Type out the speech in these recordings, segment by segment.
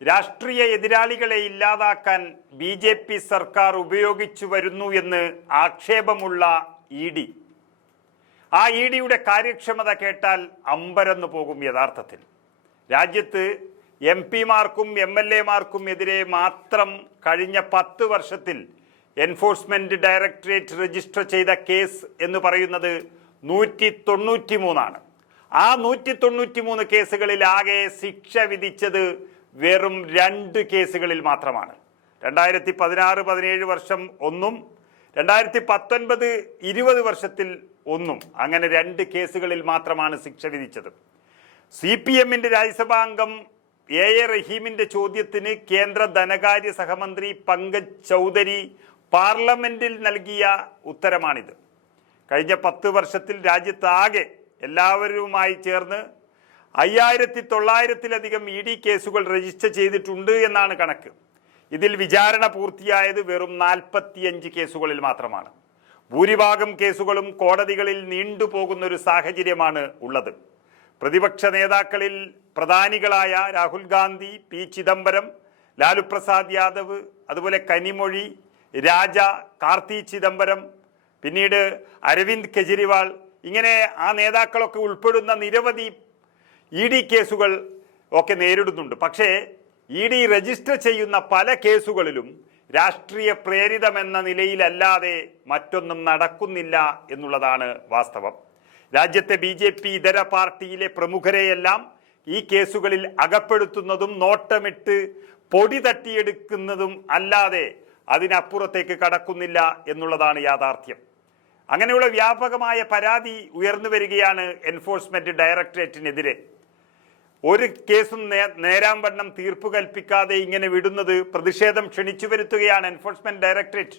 രാഷ്ട്രീയ എതിരാളികളെ ഇല്ലാതാക്കാൻ ബി.ജെ.പി. സർക്കാർ ഉപയോഗിച്ചു വരുന്നു എന്ന് ആക്ഷേപമുള്ള ഇ.ഡി. ആ ഇ.ഡിയുടെ കാര്യക്ഷമത കേട്ടാൽ അമ്പരന്നു പോകും. യഥാർത്ഥത്തിൽ രാജ്യത്ത് എം.പിമാർക്കും എം.എൽ.എമാർക്കും എതിരെ മാത്രം കഴിഞ്ഞ 10 വർഷത്തിൽ എൻഫോഴ്സ്മെന്റ് ഡയറക്ടറേറ്റ് രജിസ്റ്റർ ചെയ്ത കേസ് എന്ന് പറയുന്നത് 193 ആ 193 കേസുകളിൽ ആകെ ശിക്ഷ വിധിച്ചത് വെറും 2 കേസുകളിൽ മാത്രമാണ്. 2016-17 വർഷം ഒന്നും 2019-20 വർഷത്തിൽ ഒന്നും, അങ്ങനെ 2 കേസുകളിൽ മാത്രമാണ് ശിക്ഷ വിധിച്ചത്. CPM-ന്റെ രാജ്യസഭാ അംഗം എ റഹീമിന്റെ ചോദ്യത്തിന് കേന്ദ്ര ധനകാര്യ സഹമന്ത്രി പങ്കജ് ചൗധരി പാർലമെന്റിൽ നൽകിയ ഉത്തരമാണിത്. കഴിഞ്ഞ 10 വർഷത്തിൽ രാജ്യത്താകെ എല്ലാവരുമായി ചേർന്ന് 5900-ലധികം ഇ.ഡി. കേസുകൾ രജിസ്റ്റർ ചെയ്തിട്ടുണ്ട് എന്നാണ് കണക്ക്. ഇതിൽ വിചാരണ പൂർത്തിയായത് വെറും 45 കേസുകളിൽ മാത്രമാണ്. ഭൂരിഭാഗം കേസുകളും കോടതികളിൽ നീണ്ടുപോകുന്ന ഒരു സാഹചര്യമാണ് ഉള്ളത്. പ്രതിപക്ഷ നേതാക്കളിൽ പ്രധാനികളായ രാഹുൽ ഗാന്ധി, പി ചിദംബരം, ലാലു പ്രസാദ് യാദവ്, അതുപോലെ കനിമൊഴി, രാജ, കാർത്തി ചിദംബരം, പിന്നീട് അരവിന്ദ് കെജ്രിവാൾ, ഇങ്ങനെ ആ നേതാക്കളൊക്കെ ഉൾപ്പെടുന്ന നിരവധി ഇ.ഡി. കേസുകൾ ഒക്കെ നേരിടുന്നുണ്ട്. പക്ഷേ ഇ.ഡി. രജിസ്റ്റർ ചെയ്യുന്ന പല കേസുകളിലും രാഷ്ട്രീയ പ്രേരിതമെന്ന നിലയിലല്ലാതെ മറ്റൊന്നും നടക്കുന്നില്ല എന്നുള്ളതാണ് വാസ്തവം. രാജ്യത്തെ ബി.ജെ.പി. ഇതര പാർട്ടിയിലെ പ്രമുഖരെയെല്ലാം ഈ കേസുകളിൽ അകപ്പെടുത്തുന്നതും നോട്ടമിട്ട് പൊടി തട്ടിയെടുക്കുന്നതും അല്ലാതെ അതിനപ്പുറത്തേക്ക് കടക്കുന്നില്ല എന്നുള്ളതാണ് യാഥാർത്ഥ്യം. അങ്ങനെയുള്ള വ്യാപകമായ പരാതി ഉയർന്നു വരികയാണ് എൻഫോഴ്സ്മെന്റ് ഡയറക്ടറേറ്റിനെതിരെ. ഒരു കേസും നേരാംവണ്ണം തീർപ്പ് കൽപ്പിക്കാതെ ഇങ്ങനെ വിടുന്നത് പ്രതിഷേധം ക്ഷണിച്ചു വരുത്തുകയാണ് എൻഫോഴ്സ്മെന്റ് ഡയറക്ടറേറ്റ്.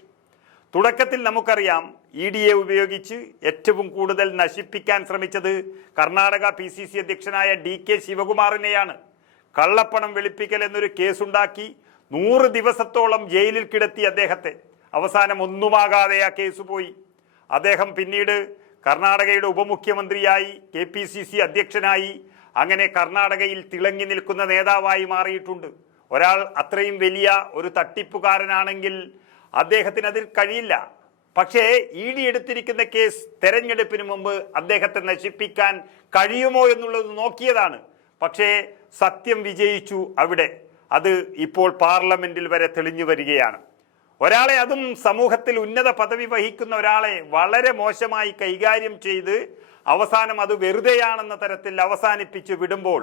തുടക്കത്തിൽ നമുക്കറിയാം, ഇ.ഡിയെ ഉപയോഗിച്ച് ഏറ്റവും കൂടുതൽ നശിപ്പിക്കാൻ ശ്രമിച്ചത് കർണാടക PCC അധ്യക്ഷനായ D.K. ശിവകുമാറിനെയാണ്. കള്ളപ്പണം വെളുപ്പിക്കൽ എന്നൊരു കേസുണ്ടാക്കി 100 ദിവസത്തോളം ജയിലിൽ കിടത്തി അദ്ദേഹത്തെ. അവസാനം ഒന്നുമാകാതെ ആ കേസ് പോയി. അദ്ദേഹം പിന്നീട് കർണാടകയുടെ ഉപമുഖ്യമന്ത്രിയായി, KPCC അധ്യക്ഷനായി, അങ്ങനെ കർണാടകയിൽ തിളങ്ങി നിൽക്കുന്ന നേതാവായി മാറിയിട്ടുണ്ട്. ഒരാൾ അത്രയും വലിയ ഒരു തട്ടിപ്പുകാരനാണെങ്കിൽ അദ്ദേഹത്തിന് അതിൽ കഴിയില്ല. പക്ഷേ ഇ.ഡി. എടുത്തിരിക്കുന്ന കേസ് തെരഞ്ഞെടുപ്പിന് മുമ്പ് അദ്ദേഹത്തെ നശിപ്പിക്കാൻ കഴിയുമോ എന്നുള്ളത് നോക്കിയതാണ്. പക്ഷേ സത്യം വിജയിച്ചു അവിടെ. അത് ഇപ്പോൾ പാർലമെന്റിൽ വരെ തെളിഞ്ഞു വരികയാണ്. ഒരാളെ, അതും സമൂഹത്തിൽ ഉന്നത പദവി വഹിക്കുന്ന ഒരാളെ വളരെ മോശമായി കൈകാര്യം ചെയ്ത് അവസാനം അത് വെറുതെയാണെന്ന തരത്തിൽ അവസാനിപ്പിച്ച് വിടുമ്പോൾ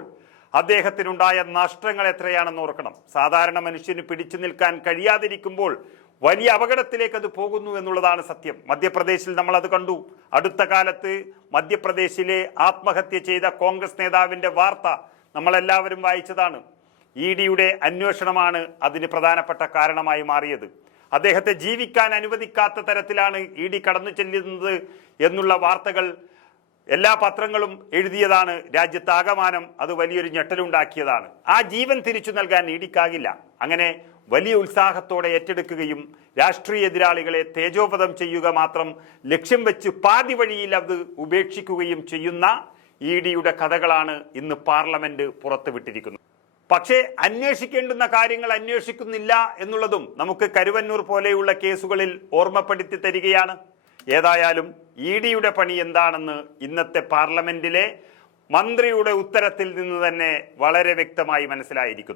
അദ്ദേഹത്തിനുണ്ടായ നഷ്ടങ്ങൾ എത്രയാണെന്ന് ഓർക്കണം. സാധാരണ മനുഷ്യന് പിടിച്ചു നിൽക്കാൻ കഴിയാതിരിക്കുമ്പോൾ വലിയ അപകടത്തിലേക്ക് അത് പോകുന്നു എന്നുള്ളതാണ് സത്യം. മധ്യപ്രദേശിൽ നമ്മൾ അത് കണ്ടു. അടുത്ത കാലത്ത് മധ്യപ്രദേശിലെ ആത്മഹത്യ ചെയ്ത കോൺഗ്രസ് നേതാവിന്റെ വാർത്ത നമ്മളെല്ലാവരും വായിച്ചതാണ്. ഇ.ഡിയുടെ അന്വേഷണമാണ് അതിന് പ്രധാനപ്പെട്ട കാരണമായി മാറിയത്. അദ്ദേഹത്തെ ജീവിക്കാൻ അനുവദിക്കാത്ത തരത്തിലാണ് ഇ.ഡി കടന്നു ചെല്ലുന്നത് എന്നുള്ള വാർത്തകൾ എല്ലാ പത്രങ്ങളും എഴുതിയതാണ്. രാജ്യത്താകമാനം അത് വലിയൊരു ഞെട്ടലുണ്ടാക്കിയതാണ്. ആ ജീവൻ തിരിച്ചു നൽകാൻ ഇ.ഡിക്കാകില്ല. അങ്ങനെ വലിയ ഉത്സാഹത്തോടെ ഏറ്റെടുക്കുകയും രാഷ്ട്രീയ എതിരാളികളെ തേജോവധം ചെയ്യുക മാത്രം ലക്ഷ്യം വെച്ച് പാതി വഴിയിൽ അത് ഉപേക്ഷിക്കുകയും ചെയ്യുന്ന ഇ.ഡിയുടെ കഥകളാണ് ഇന്ന് പാർലമെന്റ് പുറത്തുവിട്ടിരിക്കുന്നത്. പക്ഷേ അന്വേഷിക്കേണ്ടുന്ന കാര്യങ്ങൾ അന്വേഷിക്കുന്നില്ല എന്നുള്ളതും നമുക്ക് കരുവന്നൂർ പോലെയുള്ള കേസുകളിൽ ഓർമ്മപ്പെടുത്തി തരികയാണ്. ഏതായാലും ഇ.ഡിയുടെ പണി എന്താണെന്ന് ഇന്നത്തെ പാർലമെന്റിലെ മന്ത്രിയുടെ ഉത്തരത്തിൽ നിന്ന് തന്നെ വളരെ വ്യക്തമായി മനസ്സിലായിരിക്കുന്നു.